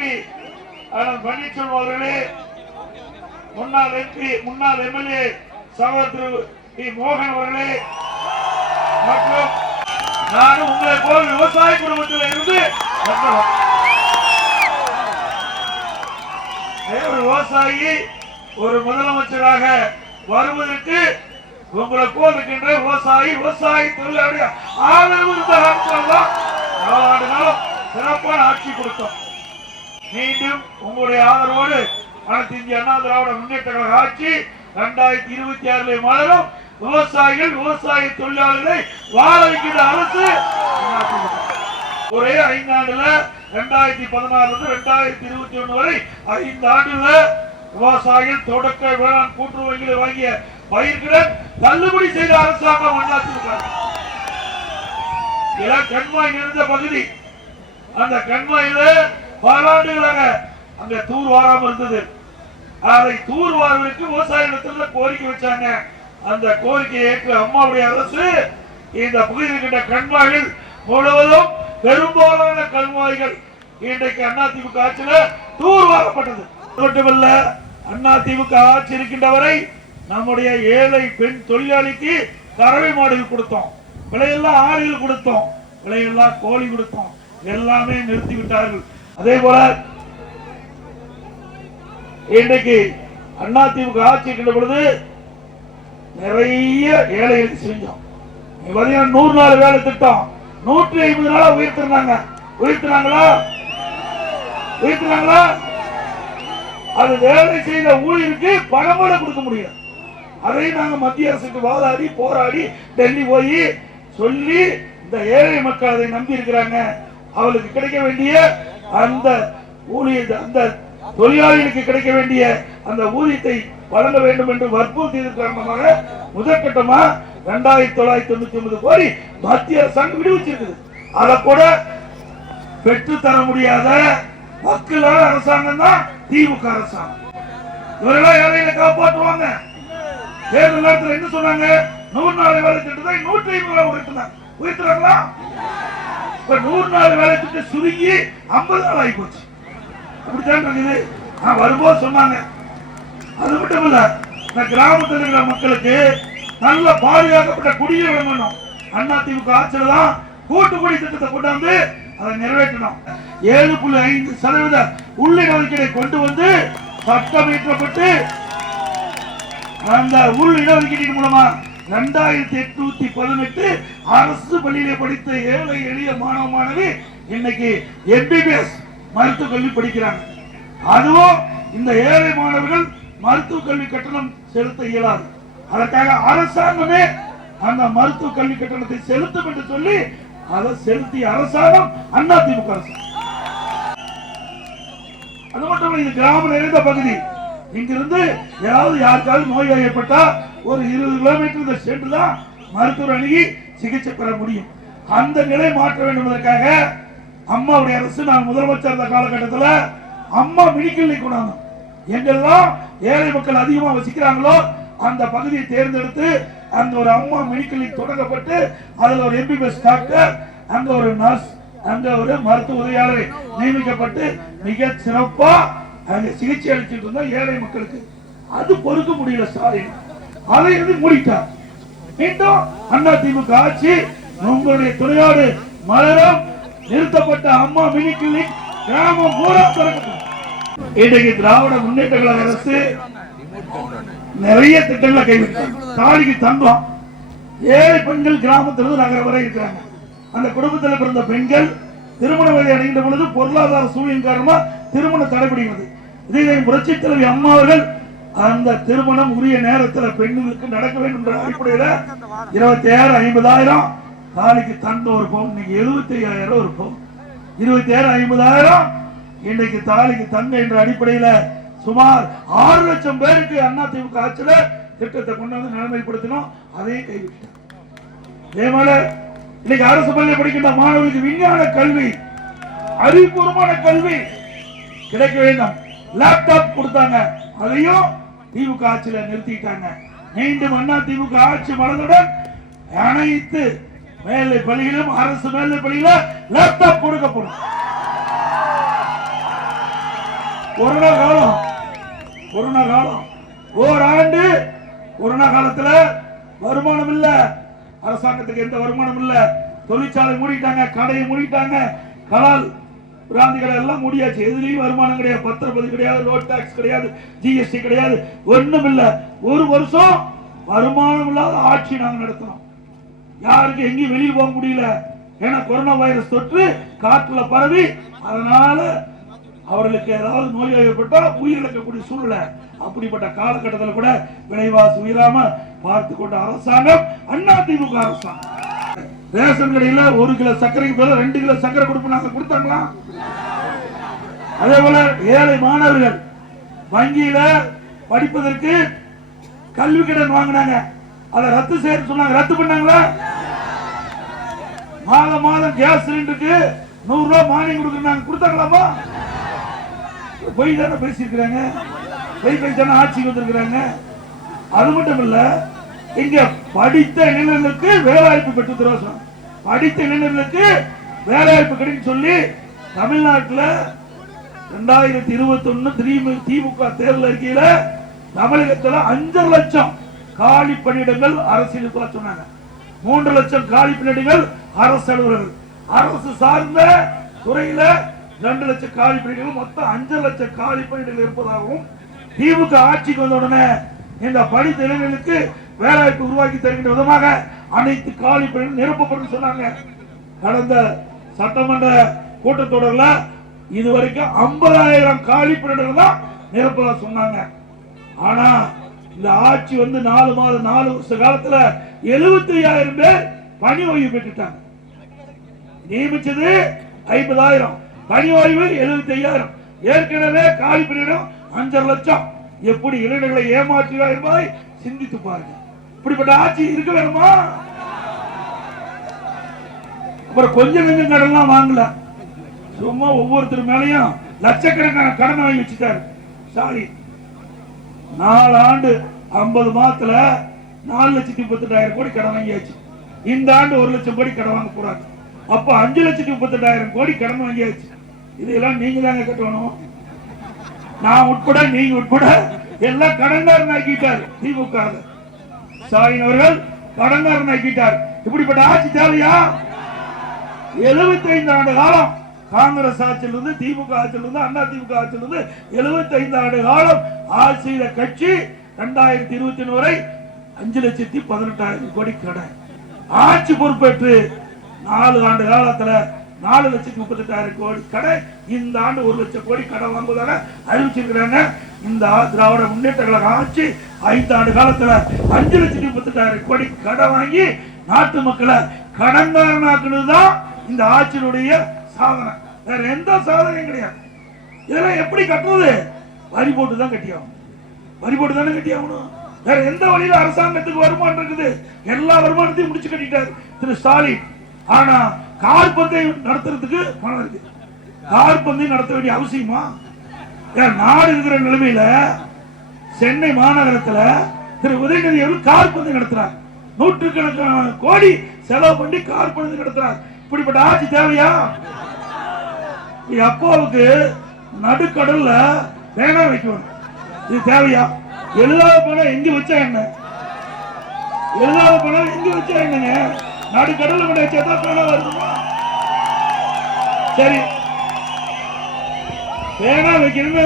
MP அண்ணன் பன்னீர்செல்வம் அவர்களே முன்னாள் எம்பி முன்னாள் எம்எல்ஏ சகோதரர் திரு பி மோகன் அவர்களே மற்றும் நானும் உங்களை போல் விவசாய குடும்பத்தில் இருந்து ஒரு விவசாயி ஒரு முதலமைச்சராக வருவதற்கு உங்களை போல் இருக்கின்ற விவசாயி விவசாயி தொழிலாளி ஆதரவு இருந்த நாட்கள் தான் காலம் சிறப்பான ஆட்சி கொடுத்தோம். மீண்டும் உங்களுடைய ஆதரவோடு அனைத்து இந்திய அண்ணா திராவிட முன்னேற்ற கழக ஆட்சி இரண்டாயிரத்தி இருபத்தி ஆறுல மலரும். விவசாயிகள் விவசாய தொழிலாளர்களை வாழ வைக்கின்ற அரசு ஒரே ஐந்தாண்டுல ரெண்டாயிரத்தி பதினாறுல இருந்து ரெண்டாயிரத்தி இருபத்தி ஒண்ணு வரை ஐந்து ஆண்டுல விவசாயிகள் தொடக்க வேளாண் கூட்டுறவு வங்கிகளை வாங்கிய பயிர்கடன் தள்ளுபடி செய்த அரசாங்கம் அதிமுக கண்மாய் நிறைந்த பகுதி. அந்த கண்மாயில பல ஆண்டுகளாக அங்க தூர் வாராம இருந்தது. அதை தூர் விவசாய இடத்துல கோரிக்கை வச்சாங்க. அந்த கோரிக்கையை ஏற்று அம்மாவுடைய அரசு இந்த பகுதியில் இருக்கின்ற கண்மாய்கள் முழுவதும் பெரும்பாலான கண்மாய்கள் இன்றைக்கு அதிமுக ஆட்சியில தூர் வாரப்பட்டது. அது மட்டுமல்ல அதிமுக ஆட்சி இருக்கின்ற வரை நம்முடைய ஏழை பெண் தொழிலாளிக்கு கறவை மாடுகள் கொடுத்தோம். விலையெல்லாம் ஆடுகள் கொடுத்தோம். விலையெல்லாம் கோழி கொடுத்தோம். எல்லாமே நிறுத்தி விட்டார்கள் அதே போல இன்றைக்கு அதிமுக ஆட்சி கிட்ட பொழுது நிறைய ஏழைகளுக்கு செஞ்சோம். நூறு நாள் வேலை திட்டம். நூற்றி ஐம்பது நாளா உயர்த்திருந்தாங்க. உயர்த்தினாங்களா? உயர்த்தினாங்களா? அது வேலை செய்த ஊழியருக்கு பணமோட கொடுக்க முடியும் அதையும் நாங்க மத்திய அரசுக்கு வாதாடி போராடி டெல்லி போய் சொல்லி இந்த ஏழை மக்கள் அதை நம்பி இருக்கிறாங்க. அவளுக்கு கிடைக்க வேண்டிய அந்த ஊழியர் அந்த தொழிலாளிகளுக்கு கிடைக்க வேண்டிய அந்த ஊதியத்தை வழங்க வேண்டும் என்று வற்புறுத்தியது காரணமாக முதற்கட்டமா இரண்டாயிரத்தி தொள்ளாயிரத்தி தொண்ணூத்தி ஒன்பது கோடி மத்திய அரசாங்கம் விடுவிச்சிருக்குது. அதை கூட பெற்று தர முடியாத மக்களான அரசாங்கம் தான் திமுக அரசாங்கம். இவரெல்லாம் ஏழைகளை காப்பாற்றுவாங்க? தேர்தல் நேரத்தில் என்ன சொன்னாங்க? நூறு நாளை வேலை திட்டத்தை நூற்றி ஐம்பது ரூபாய் உயர்த்தினாங்க உயர்த்துறாங்களா? இப்ப நூறு நாள் வேலை திட்டம் சுருங்கி ஐம்பது நாள் ஆகி போச்சு. அப்படித்தான் இருக்குது. நான் வரும்போது சொன்னாங்க. அது மட்டும் இல்ல இந்த கிராமத்தில் இருக்கிற மக்களுக்கு நல்ல பாதுகாக்கப்பட்ட குடிநீர் வழங்கணும். அண்ணா திமுக ஆட்சியில தான் கூட்டுக்குடி திட்டத்தை கொண்டாந்து அதை நிறைவேற்றணும். ஏழு புள்ளி ஐந்து சதவீத உள்ளிட ஒதுக்கீடை கொண்டு வந்து சட்டம் இயற்றப்பட்டு அந்த உள் இடஒதுக்கீட்டின் மூலமா இரண்டாயிரத்தி எட்நூத்தி பதினெட்டு அரசு பள்ளியிலே படித்த ஏழை எளிய மாணவ மாணவி இன்னைக்கு எம்பிபிஎஸ் மருத்துவ கல்வி படிக்கிறாங்க. அதுவும் இந்த ஏழை மாணவர்கள் மருத்துவ கல்வி கட்டணம் செலுத்த இயலாது. அதற்காக அரசாங்கமே அந்த மருத்துவ கல்வி கட்டணத்தை செலுத்தும் என்று சொல்லி அதை செலுத்திய அரசாங்கம் அண்ணா திமுக அரசாங்கம் அது மட்டும் இது கிராமம் நிறைந்த பகுதி. இங்கிருந்து ஏதாவது யாருக்காவது நோய் ஏற்பட்டா ஒரு இருபது கிலோமீட்டர் இந்த சென்று தான் மருத்துவர் அணுகி சிகிச்சை பெற முடியும். அந்த நிலை மாற்ற வேண்டும் என்பதற்காக அம்மாவுடைய அரசு நான் முதலமைச்சர் இருந்த காலகட்டத்தில் அம்மா மினிக்கிள்ளை கொண்டாங்க எங்கெல்லாம் ஏழை மக்கள் அதிகமா வசிக்கிறாங்களோ அந்த பகுதியை தேர்ந்தெடுத்து அங்க ஒரு அம்மா மெடிக்கலில் தொடங்கப்பட்டு அதுல ஒரு எம்பிபிஎஸ் டாக்டர் அங்க ஒரு நர்ஸ் அங்க ஒரு மருத்துவ உதவியாளர் நியமிக்கப்பட்டு மிக சிறப்பா அங்க சிகிச்சை அளிச்சுட்டு இருந்தோம் ஏழை மக்களுக்கு. அது பொறுக்க முடியல ஸ்டாலின். அதை வந்து மூடிட்டார். மீண்டும் அண்ணா திமுக ஆட்சி உங்களுடைய துணையோடு மலரும் நிறுத்தப்பட்ட அம்மா மினி கிளினிக் கிராமம் பூரா இன்றைக்கு திராவிட முன்னேற்ற கழக அரசு நிறைய திட்டங்களை கைவிட்டாங்க தாலிக்கு தங்கம். ஏழை பெண்கள் கிராமத்திலிருந்து நகரம் வரை இருக்கிறாங்க. அந்த குடும்பத்தில் பிறந்த பெண்கள் திருமண வயதை அடைகின்ற பொழுது பொருளாதார சூழ்நிலை காரணமா திருமணம் தடைபடுகிறது. இதை புரட்சி தலைவி அம்மா அவர்கள் அந்த திருமணம் உரிய நேரத்தில் பெண்களுக்கு நடக்க வேண்டும் என்ற அடிப்படையில இருபத்தி ஏழு ஐம்பதாயிரம். தாலிக்கு தந்த ஒரு பவுன் இன்னைக்கு எழுபத்தி ஐயாயிரம் ஒரு பவுன் இருபத்தி ஏழு ஐம்பதாயிரம். இன்னைக்கு தாலிக்கு தங்க என்ற அடிப்படையில சுமார் ஆறு லட்சம் பேருக்கு அண்ணா திமுக ஆட்சியில திட்டத்தை கொண்டு வந்து நிலைமைப்படுத்தினோம் அதையும் கைவிட்டார் போல இன்னைக்கு அரசு பள்ளி படிக்கின்ற மாணவர்களுக்கு விஞ்ஞான கல்வி அறிவுபூர்வமான கல்வி கிடைக்க வேண்டும். லேப்டாப் கொடுத்தாங்க. அதையும் திமுக ஆட்சியில நிறுத்திட்டாங்க. மீண்டும் அண்ணா திமுக ஆட்சி மலர்ந்துடன் அனைத்து மேல்நிலை பள்ளிகளிலும் அரசு மேல்நிலை பள்ளியில லேப்டாப் கொடுக்கப்படும் கொரோனா காலம் கொரோனா காலம். ஓராண்டு கொரோனா காலத்துல வருமானம் இல்ல. அரசாங்கத்துக்கு எந்த வருமானம் இல்ல. தொழிற்சாலை மூடிட்டாங்க கடையை மூடிட்டாங்க. கலால் பிராந்திகளை எல்லாம் முடியாச்சு. எதுலையும் வருமானம் கிடையாது. பத்திரப்பதி கிடையாது ரோட் டாக்ஸ் கிடையாது ஜிஎஸ்டி கிடையாது ஒன்றும் இல்லை. ஒரு வருஷம் வருமானம் இல்லாத ஆட்சி நாங்கள் நடத்தினோம் யாருக்கு எங்கேயும் வெளியே போக முடியல. ஏன்னா கொரோனா வைரஸ் தொற்று காற்றுல பரவி அதனால அவர்களுக்கு ஏதாவது நோய் ஏற்பட்டால் உயிரிழக்கக்கூடிய சூழ்நிலை. அப்படிப்பட்ட காலகட்டத்தில் கூட விலைவாசி உயிராம பார்த்து கொண்ட அரசாங்கம் அண்ணா திமுக அரசாங்கம். ரேஷன் கடையில ஒரு கிலோ சர்க்கரைக்கு பதிலா ரெண்டு கிலோ சர்க்கரை கொடுப்போம் கொடுத்தாங்களா அதே போல ஏழை மாணவர்கள் வங்கியில படிப்பதற்கு கல்வி கடன் வாங்கினாங்க. அதை ரத்து செய்ய சொன்னாங்க. ரத்து பண்ணாங்களா? மாதம் மாதம் கேஸ் சிலிண்டருக்கு நூறு ரூபாய் மானியம் கொடுக்குறாங்க கொடுத்தாங்களாமா? பொய் தானே பேசியிருக்கிறாங்க. பொய் பேசான ஆட்சிக்கு வந்திருக்கிறாங்க. அது மட்டும் இல்ல இங்க படித்த இளைஞர்களுக்கு வேலைவாய்ப்பு பெற்று தரோம் படித்த இளைஞர்களுக்கு வேலைவாய்ப்பு கிடைக்கும் சொல்லி தமிழ்நாட்டில் ரெண்டாயிரத்தி இருபத்தி ஒண்ணு திமுக தேர்தல் அறிக்கையில் தமிழகத்தில் அஞ்சரை லட்சம் காலி பணியிடங்கள் அரசியலுக்கு சொன்னாங்க. மூன்று லட்சம் காலி பணியிடங்கள் அரசு அலுவலர்கள். அரசு சார்ந்த துறையில ரெண்டு லட்சம் காலி பணியிடங்கள் மொத்தம் அஞ்சு லட்சம் காலி பணியிடங்கள் இருப்பதாகவும் திமுக ஆட்சிக்கு வந்த உடனே இந்த படித்த இளைஞர்களுக்கு வேலைவாய்ப்பு உருவாக்கி தருகின்ற விதமாக அனைத்து காலி பணிகள் நிரப்பப்படும் சொன்னாங்க. கடந்த சட்டமன்ற கூட்டத்தொடர்ல இதுவரைக்கும் ஐம்பதாயிரம் காலி பணிகள் தான் நிரப்பதா சொன்னாங்க. ஆனா இந்த ஆட்சி வந்து நாலு மாதம் நாலு வருஷ காலத்துல எழுபத்தி ஐயாயிரம் பேர் பணி ஓய்வு பெற்றுட்டாங்க. நியமிச்சது ஐம்பதாயிரம். பணி ஓய்வு எழுபத்தி ஐயாயிரம் ஏற்கனவே காலி பணியிடம் அஞ்சரை லட்சம். எப்படி இளைஞர்களை ஏமாற்றுகிறார் என்பதை சிந்தித்து பாருங்க. இப்படிப்பட்ட ஆட்சி இருக்க வேணுமா? அப்புறம் கொஞ்சம் கொஞ்சம் கடன்லாம் வாங்கல. சும்மா ஒவ்வொருத்தர் மேலையும் லட்சக்கணக்கான கடன் வாங்கி வச்சுட்டாரு. ஸ்டாலின் நாலு ஆண்டு ஐம்பது மாதத்துல நாலு லட்சத்தி முப்பத்தெட்டாயிரம் கோடி கடன் வாங்கியாச்சு. இந்த ஆண்டு ஒரு லட்சம் கோடி கடன் வாங்க போறாங்க அப்ப அஞ்சு லட்சத்தி முப்பத்தெட்டாயிரம் கோடி கடன் வாங்கியாச்சு. இதெல்லாம் நீங்க தாங்க கட்டணும். நான் உட்பட நீங்க உட்பட எல்லாம் கடன்காரன் ஆக்கிட்டாரு திமுக ஸ்டாலின் அவர்கள் கடன்காரன் ஆக்கிட்டார் இப்படிப்பட்ட ஆட்சி தேவையா? 75 ஆண்டு காலம் காங்கிரஸ் ஆட்சியிலிருந்து திமுக ஆட்சியிலிருந்து அண்ணா திமுக ஆட்சியிலிருந்து 75 ஆண்டு காலம் ஆட்சி செய்த கட்சி ரெண்டாயிரத்தி இருபத்தி ஒன்று வரை அஞ்சு லட்சத்தி பதினெட்டாயிரம் கோடி கடன் ஆட்சி பொறுப்பேற்று நாலு ஆண்டு காலத்துல நாலு லட்சத்தி முப்பத்தெட்டாயிரம் கோடி கடை இந்த ஆண்டு ஒரு லட்சம் கோடி கடை வாங்குவதாக அறிவிச்சிருக்கிறாங்க. இந்த திராவிட முன்னேற்ற கழக ஆட்சி ஐந்து ஆண்டு காலத்துல அஞ்சு லட்சத்தி முப்பத்தெட்டாயிரம் கோடி கடை வாங்கி நாட்டு மக்களை கடன்காரனாக்குனதுதான் இந்த ஆட்சியினுடைய சாதனை. வேற எந்த சாதனையும் கிடையாது. இதெல்லாம் எப்படி கட்டுறது? வரி போட்டு தான் கட்டியாகணும். வரி போட்டு தானே கட்டியாகணும். வேற எந்த வழியில அரசாங்கத்துக்கு வருமானம் இருக்குது? எல்லா வருமானத்தையும் முடிச்சு கட்டிட்டார் திரு ஸ்டாலின். ஆனா கார் பந்தயம் நடத்துறதுக்கு பணம் இருக்கு. கார் பந்தயம் நடத்த வேண்டிய அவசியமா? ஏன் நாடு இருக்கிற நிலைமையில சென்னை மாநகரத்துல திரு உதயநிதி அவர்கள் கார் பந்தயம் நடத்துறார். நூற்றுக்கணக்கான கோடி செலவு பண்ணி கார் பந்தயம் நடத்துறார். இப்படிப்பட்ட ஆட்சி தேவையா? அப்பாவுக்கு நடுக்கடல்ல பேனா வைக்கணும். இது தேவையா? எல்லா பணம் எங்க வச்சா என்ன? எல்லா பணம் எங்க வச்சா என்னங்க? நடுக்கடல்ல கொண்டு வச்சா தான் பேனா வருமா சரி. வேணா வைக்கணும்னு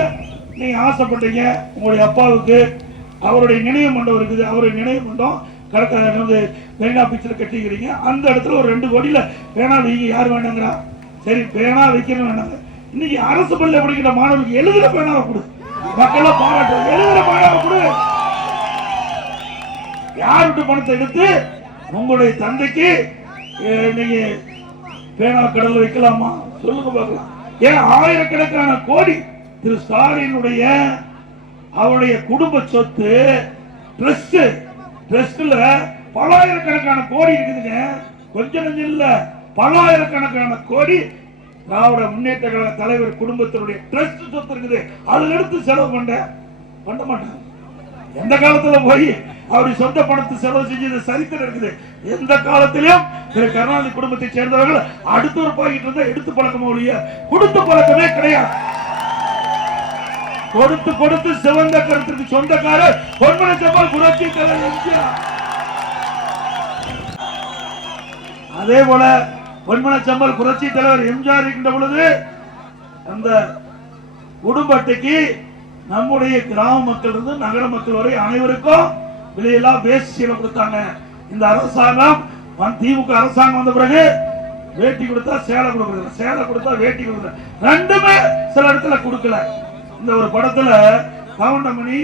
நீங்க ஆசைப்பட்டீங்க. உங்களுடைய அப்பாவுக்கு அவருடைய நினைவு மண்டபம் இருக்குது. அவருடைய நினைவு மண்டபம் கடற்கரை வந்து மெரினா பீச்சில் கட்டிக்கிறீங்க. அந்த இடத்துல ஒரு ரெண்டு கோடியில பேனா வைங்க யார் வேண்டாங்கிறா? சரி பேனா வைக்கணும் வேண்டாங்க. இன்னைக்கு அரசு பள்ளியில் படிக்கிற மாணவருக்கு எழுதுகிற பேனாவை கொடு. மக்களை பாராட்டு. எழுதுகிற பேனாவை கொடு. யார் பணத்தை எடுத்து உங்களுடைய தந்தைக்கு அஹ், நீங்க பேனா கடல் வைக்கலாமா? சொல்லுங்க பார்க்கலாம் ஏன் ஆயிரக்கணக்கான கோடி திரு ஸ்டாலினுடைய அவருடைய குடும்ப சொத்து ட்ரெஸ் ட்ரெஸ்ல பலாயிரக்கணக்கான கோடி இருக்குதுங்க. கொஞ்சம் நஞ்சம் இல்ல பலாயிரக்கணக்கான கோடி திராவிட முன்னேற்ற கழக தலைவர் குடும்பத்தினுடைய ட்ரஸ்ட் சொத்து இருக்குது. அதுல எடுத்து செலவு பண்ண பண்ண மாட்டாங்க எந்த காலத்துல போய் அவருடைய சொந்த பணத்தை செலவு செஞ்சது சரித்திரம் இருக்குது? எந்த காலத்திலும் திரு கருணாநிதி குடும்பத்தை சேர்ந்தவர்கள் அடுத்த ஒரு பாக்கிட்டு இருந்தா எடுத்து பழக்கமோ ஒழிய கொடுத்து பழக்கமே கிடையாது. கொடுத்து கொடுத்து சிவந்த கருத்துக்கு சொந்தக்காரர் பொன்மனை செம்மல் புரட்சி தலைவர் அதே போல பொன்மன செம்மல் புரட்சி தலைவர் எம்ஜிஆர் இருக்கின்ற பொழுது அந்த குடும்பத்துக்கு நம்முடைய கிராம மக்கள் இருந்து நகர மக்கள் வரை அனைவருக்கும் விலையெல்லாம் வேஷ்டியில கொடுத்தாங்க. இந்த அரசாங்கம் திமுக அரசாங்கம் வந்த பிறகு வேட்டி கொடுத்தா சேலை கொடுக்குறது சேலை கொடுத்தா வேட்டி கொடுக்குறது. ரெண்டுமே சில இடத்துல கொடுக்கல. இந்த ஒரு படத்துல கவுண்டமணி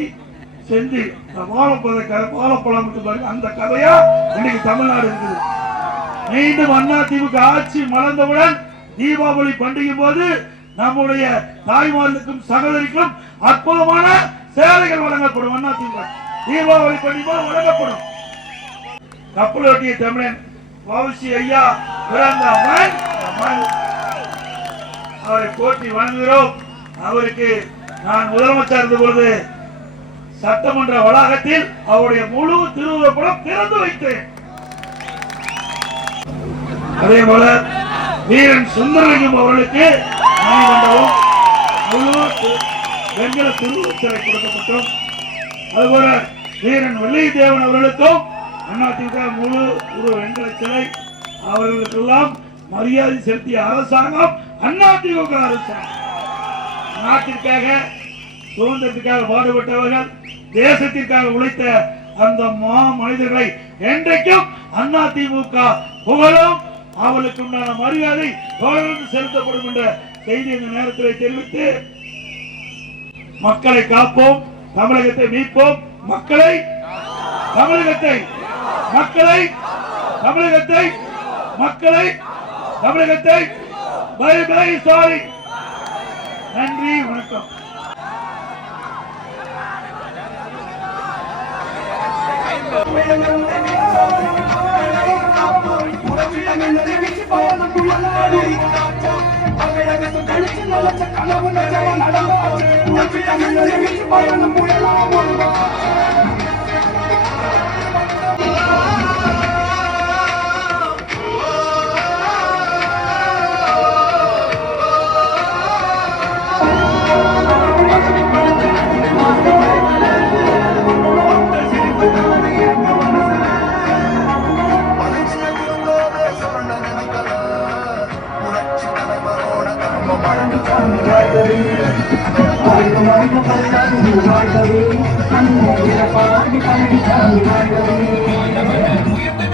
செஞ்சு இந்த வாழைப்பழ வாழைப்பழம் பாருங்க அந்த கதையா இன்னைக்கு தமிழ்நாடு இருக்குது. மீண்டும் அண்ணா திமுக ஆட்சி மலர்ந்தவுடன் தீபாவளி பண்டிகை போது நம்முடைய தாய்மார்களுக்கும் சகோதரிக்கும் அற்புதமான சேவைகள் வழங்கப்படும். அண்ணா தீபாவளி பண்டிகை போது வழங்கப்படும். கப்பல் தமிழன் வவுசி ஐயா பிறந்த மண் அவரை போட்டி வழங்குகிறோம் அவருக்கு நான் முதலமைச்சர் இருந்த பொழுது சட்டமன்ற வளாகத்தில் அவருடைய முழு திருவுருவப்படம் திறந்து வைத்தேன். அதே போல வீரன் சுந்தரலிங்கம் அவர்களுக்கு மணிமண்டபம் முழு வெண்கல திருவுருவச் கொடுக்கப்பட்டோம். அதுபோல வீரன் வெள்ளிதேவன் அவர்களுக்கும் அதிமுக முழு ஒரு வெண்கல சிலை அவர்களுக்கெல்லாம் மரியாதை செலுத்திய அரசாங்கம் அதிமுக அரசாங்கம் நாட்டிற்காக சுதந்திரத்திற்காக பாடுபட்டவர்கள் தேசத்திற்காக உழைத்த அந்த மா மனிதர்களை என்றைக்கும் அண்ணா திமுக புகழும். அவர்களுக்கு உண்டான மரியாதை தொடர்ந்து செலுத்தப்படும் என்ற செய்தி இந்த நேரத்தில் தெரிவித்து மக்களை காப்போம் தமிழகத்தை மீட்போம். மக்களை தமிழகத்தை மக்களை தமிழகத்தை மக்களை தமிழகத்தை பை பை சாரி. நன்றி வணக்கம். தமிழகத்து கழிச்சு நிலச்ச கனவு நிஜமா நடந்தாச்சு நம்பியகம் தெரிவிச்சு பயணம் புயலாம் வாழ்கவே அன்பு பிறப்பாடி பழனி வாழ்கவே